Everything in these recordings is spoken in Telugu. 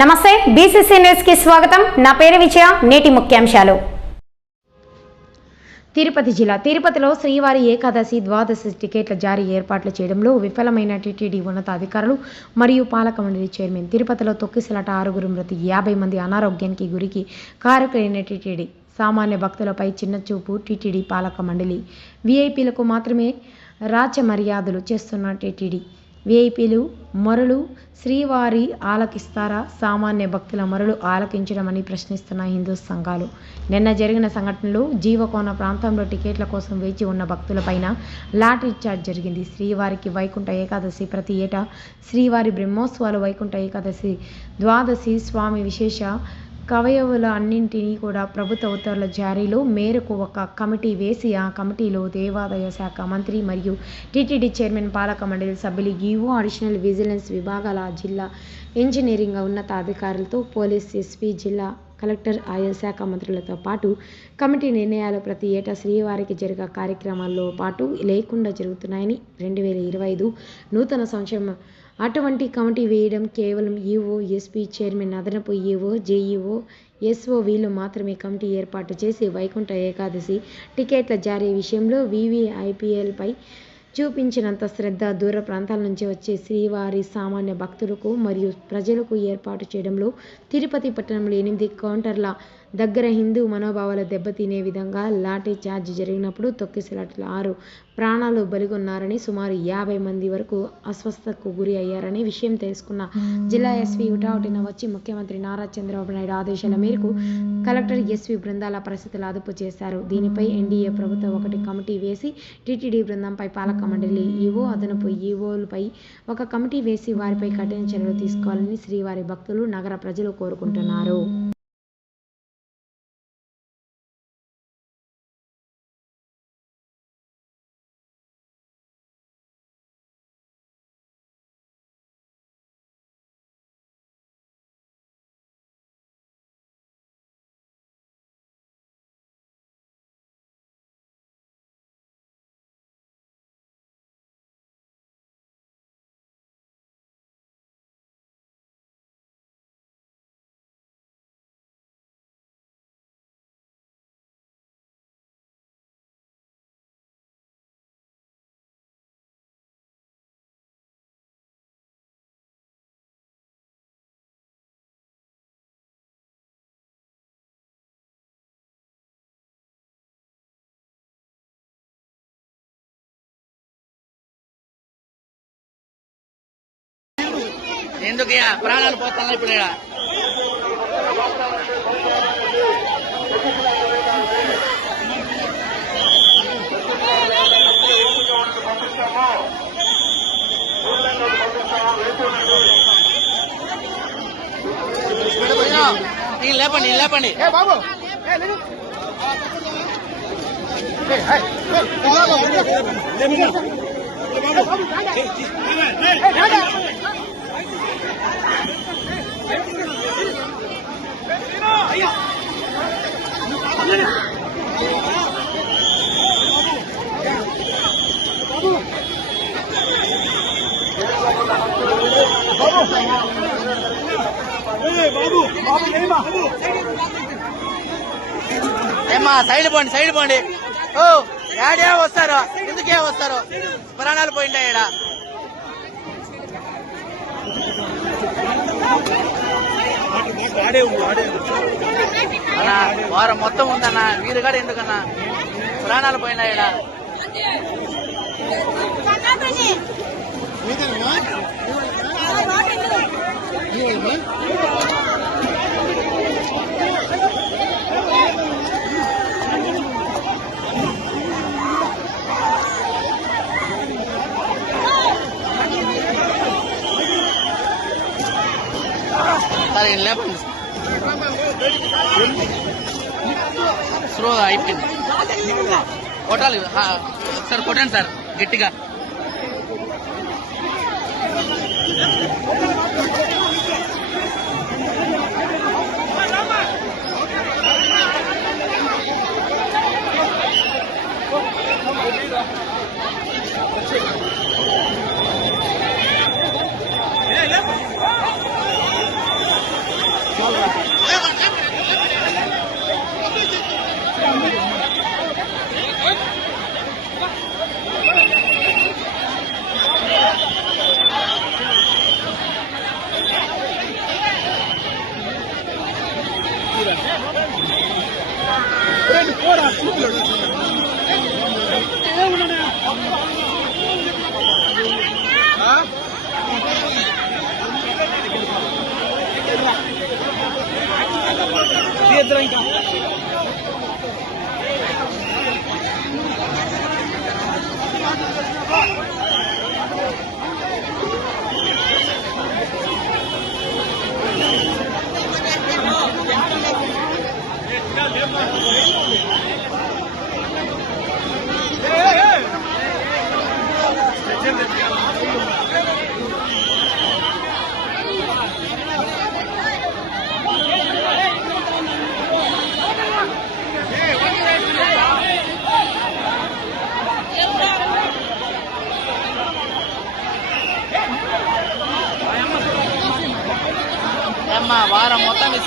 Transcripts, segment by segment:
నమస్తే బీసీసీ న్యూస్కి స్వాగతం. నా పేరు విజయ నేటి ముఖ్యాంశాలు. తిరుపతి జిల్లా తిరుపతిలో శ్రీవారి ఏకాదశి ద్వాదశి టికెట్ల జారీ ఏర్పాట్లు చేయడంలో విఫలమైన టీటీడీ ఉన్నతాధికారులు మరియు పాలక మండలి చైర్మన్ తిరుపతిలో తొక్కిసలాట ఆరుగురు మృతి యాభై మంది అనారోగ్యానికి గురికి కారకులైన టీటీడీ. సామాన్య భక్తులపై చిన్న చూపు టీటీడీ పాలక మండలి. వీఐపీలకు మాత్రమే రాచ మర్యాదలు చేస్తున్న టీటీడీ. వీఐపీలు మొరలు శ్రీవారి ఆలకిస్తారా? సామాన్య భక్తుల మొరలు ఆలకించడమని ప్రశ్నిస్తున్న హిందూ సంఘాలు. నిన్న జరిగిన సంఘటనలు జీవకోన ప్రాంతంలో టికెట్ల కోసం వేచి ఉన్న భక్తులపైన లాటరీ చార్జ్ జరిగింది. శ్రీవారికి వైకుంఠ ఏకాదశి ప్రతి ఏటా శ్రీవారి బ్రహ్మోత్సవాలు వైకుంఠ ఏకాదశి ద్వాదశి స్వామి విశేష కవయవుల అన్నింటినీ కూడా ప్రభుత్వ ఉత్తర్వుల జారీలో మేరకు ఒక కమిటీ వేసి ఆ కమిటీలో దేవాదాయ శాఖ మంత్రి మరియు టీటీడీ చైర్మన్ పాలక మండలి సభ్యులు ఈవో అడిషనల్ విజిలెన్స్ విభాగాల జిల్లా ఇంజనీరింగ్ ఉన్నత అధికారులతో పోలీస్ ఎస్పీ జిల్లా కలెక్టర్ ఆయా శాఖ మంత్రులతో పాటు కమిటీ నిర్ణయాలు ప్రతి ఏటా శ్రీవారికి జరిగే కార్యక్రమాల్లో పాటు లేకుండా జరుగుతున్నాయని రెండు వేల ఇరవై ఐదు నూతన సంవత్సరం అటువంటి కమిటీ వేయడం కేవలం ఈఓ ఎస్పీ చైర్మన్ అదనపు ఈఓ జేఈఓ ఎస్ఓ వీళ్ళు మాత్రమే కమిటీ ఏర్పాటు చేసి వైకుంఠ ఏకాదశి టికెట్ల జారీ విషయంలో వివిఐపిఎల్పై చూపించినంత శ్రద్ధ దూర ప్రాంతాల నుంచి వచ్చే శ్రీవారి సామాన్య భక్తులకు మరియు ప్రజలకు ఏర్పాటు చేయడంలో తిరుపతి పట్టణంలో ఎనిమిది కౌంటర్ల దగ్గర హిందూ మనోభావాలు దెబ్బతినే విధంగా లాఠీ చార్జ్ జరిగినప్పుడు తొక్కిసలాటలు ఆరు ప్రాణాలు బలిగొన్నారని సుమారు యాభై మంది వరకు అస్వస్థతకు గురి అయ్యారని విషయం తెలుసుకున్న జిల్లా ఎస్పీ హుటాహుటిన వచ్చి ముఖ్యమంత్రి నారా చంద్రబాబు నాయుడు ఆదేశాల మేరకు కలెక్టర్ ఎస్పీ బృందాల పరిస్థితులు అదుపు చేశారు. దీనిపై ఎన్డీఏ ప్రభుత్వం ఒకటి కమిటీ వేసి టీటీడీ బృందంపై పాలక మండలి ఈవో అదనపు ఈవోలపై ఒక కమిటీ వేసి వారిపై కఠిన చర్యలు తీసుకోవాలని శ్రీవారి భక్తులు నగర ప్రజలు కోరుకుంటున్నారు. ఎందుకయ్యా ప్రాణాలు పోతాను ఇప్పుడు. నేను లేపండి నేను లేపండి ఏమ్మా సైడ్ పోండి సైడ్ పోండి. ఓ యాడే వస్తారు ఎందుకే వస్తారు? ప్రాణాలు పోయిండే ఈడ అన్నా వారం మొత్తం ఉందన్నా. మీరు కూడా ఎందుకన్నా? ప్రాణాలు పోయినా ఈడ సరే ఈయన లేపండి. స్లో అయిపోయింది. కొట్టాలి. సార్ కొట్టండి సార్ గట్టిగా.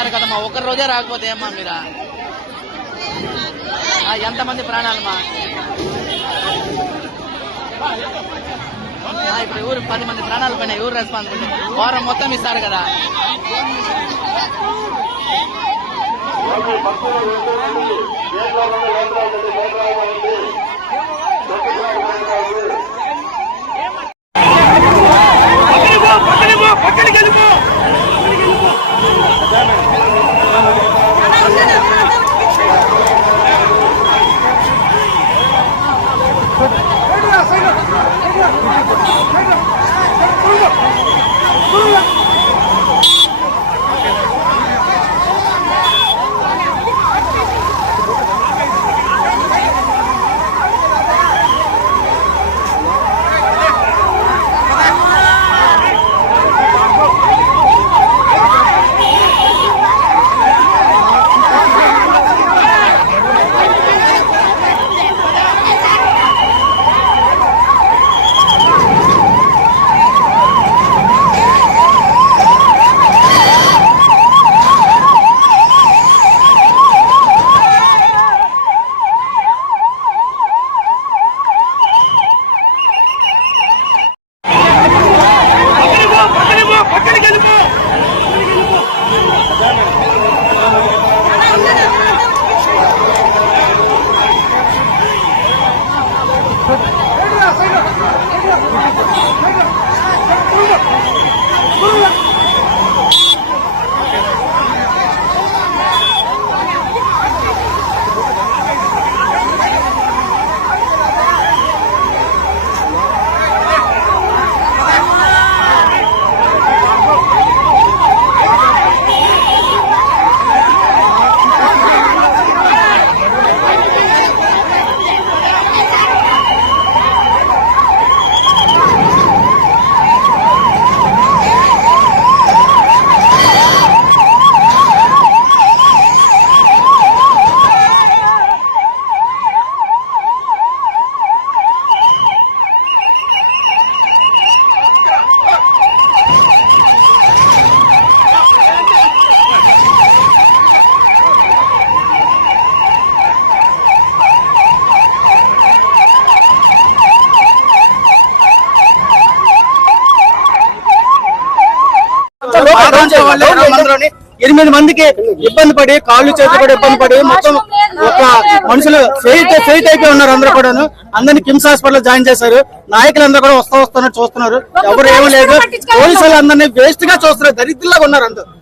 మొత్తం కదమ్మా ఒక్క రోజే రాకపోతే ఏమ్మా మీరా? ఆ, ఎంతమంది ప్రాణాలమ్మా ఇప్పుడు ఊరు పది మంది ప్రాణాలు పైన ఊరు రెస్పాన్సిబిలిటీ వారం మొత్తం ఇస్తారు కదా. 어, 어, 어. ఎనిమిది మందికి ఇబ్బంది పడి కాళ్ళు చేతులు కూడా ఇబ్బంది పడి మొత్తం ఒక మనుషులు ఫెయిట్ ఫెయిట్ అయిపోయి ఉన్నారు అందరూ కూడాను. అందరినీ కిమ్స్ హాస్పిటల్ జాయిన్ చేశారు. నాయకులందరూ కూడా వస్తా వస్తున్నారు చూస్తున్నారు. ఎవరు ఏమీ లేదు. పోలీసులు అందరినీ వేస్ట్గా చూస్తున్నారు. దరిద్రులాగా ఉన్నారు అందరూ.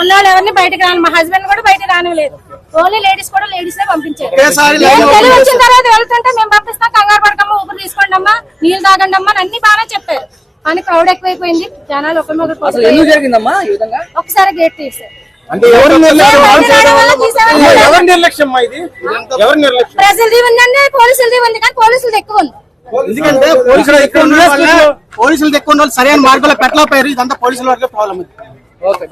ఉన్నవాళ్ళు ఎవరిని బయటకు రాను మా హస్బెండ్ కూడా బయటకు రానివ్వలేదు. ఓన్లీ లేడీస్ కూడా లేడీస్ పంపించారు. తెలివి వచ్చిన తర్వాత వెళ్తుంటే మేము పంపిస్తాం కంగారు పడకమ్మా ఊపిరి తీసుకోండి అమ్మా నీళ్ళు తాగండి అమ్మా అని అన్ని బాగానే చెప్పారు. కానీ క్రౌడ్ ఎక్కువైపోయింది. జనాలు ఒకరి విధంగా? ఒకసారి గేట్ తీసారు ప్రజలది ఉందండి పోలీసులది ఉంది కానీ పోలీసులది ఎక్కువ ఉంది. ఎందుకంటే పోలీసులు ఎక్కువ పోలీసులు ఎక్కువ సరైన మార్గంలో పెట్టలేకపోయారు. ఇదంతా పోలీసుల వరకే ప్రాబ్లం ఓకే